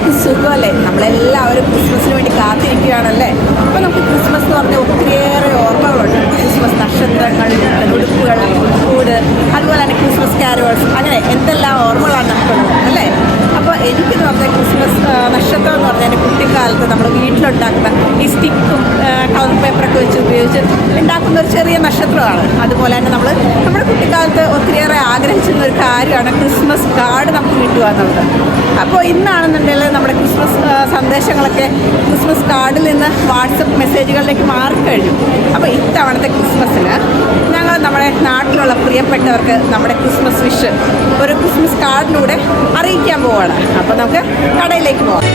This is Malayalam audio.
എല്ലാവർക്കും സുഖമല്ലേ? നമ്മളെല്ലാവരും ക്രിസ്മസിന് വേണ്ടി കാത്തിരിക്കുകയാണല്ലേ? അപ്പോൾ നമുക്ക് ക്രിസ്മസ് എന്ന് പറഞ്ഞാൽ ഒത്തിരിയേറെ ഓർമ്മകളുണ്ട്. ക്രിസ്മസ് നക്ഷത്രങ്ങൾ, ഉടുപ്പുകൾ, ഫുഡ്, അതുപോലെ തന്നെ ക്രിസ്മസ് കാരോൾസ്, അങ്ങനെ എന്തെല്ലാം ഓർമ്മകളാണ് നമുക്കുള്ളത് അല്ലേ? അപ്പോൾ എനിക്കെന്ന് പറഞ്ഞാൽ ക്രിസ്മസ് നക്ഷത്രം എന്ന് പറഞ്ഞാൽ എൻ്റെ കുട്ടിക്കാലത്ത് നമ്മൾ വീട്ടിലുണ്ടാക്കുന്ന ഈ സ്റ്റിക്കും കളർ പേപ്പറൊക്കെ വെച്ച് ഉപയോഗിച്ച് ഉണ്ടാക്കുന്ന ഒരു ചെറിയ നക്ഷത്രമാണ്. അതുപോലെ തന്നെ നമ്മുടെ കുട്ടിക്കാലത്ത് ഒത്തിരിയേറെ ആഗ്രഹിച്ചിരുന്ന ഒരു കാര്യമാണ് ക്രിസ്മസ് കാർഡ് നമുക്ക് കിട്ടുക എന്നുള്ളത്. അപ്പോൾ ഇന്നാണെന്നുണ്ടെങ്കിൽ നമ്മുടെ ക്രിസ്മസ് സന്ദേശങ്ങളൊക്കെ ക്രിസ്മസ് കാർഡിൽ നിന്ന് വാട്സപ്പ് മെസ്സേജുകളിലേക്ക് മാറിക്കഴിഞ്ഞു. അപ്പോൾ ഇത്തവണത്തെ ക്രിസ്മസിന് ഞങ്ങൾ നമ്മുടെ നാട്ടിലുള്ള പ്രിയപ്പെട്ടവർക്ക് നമ്മുടെ ക്രിസ്മസ് വിഷ് ഒരു ക്രിസ്മസ് കാർഡിലൂടെ അറിയിക്കാൻ പോവുകയാണ്. അപ്പോൾ നമുക്ക് കടയിലേക്ക് പോകാം.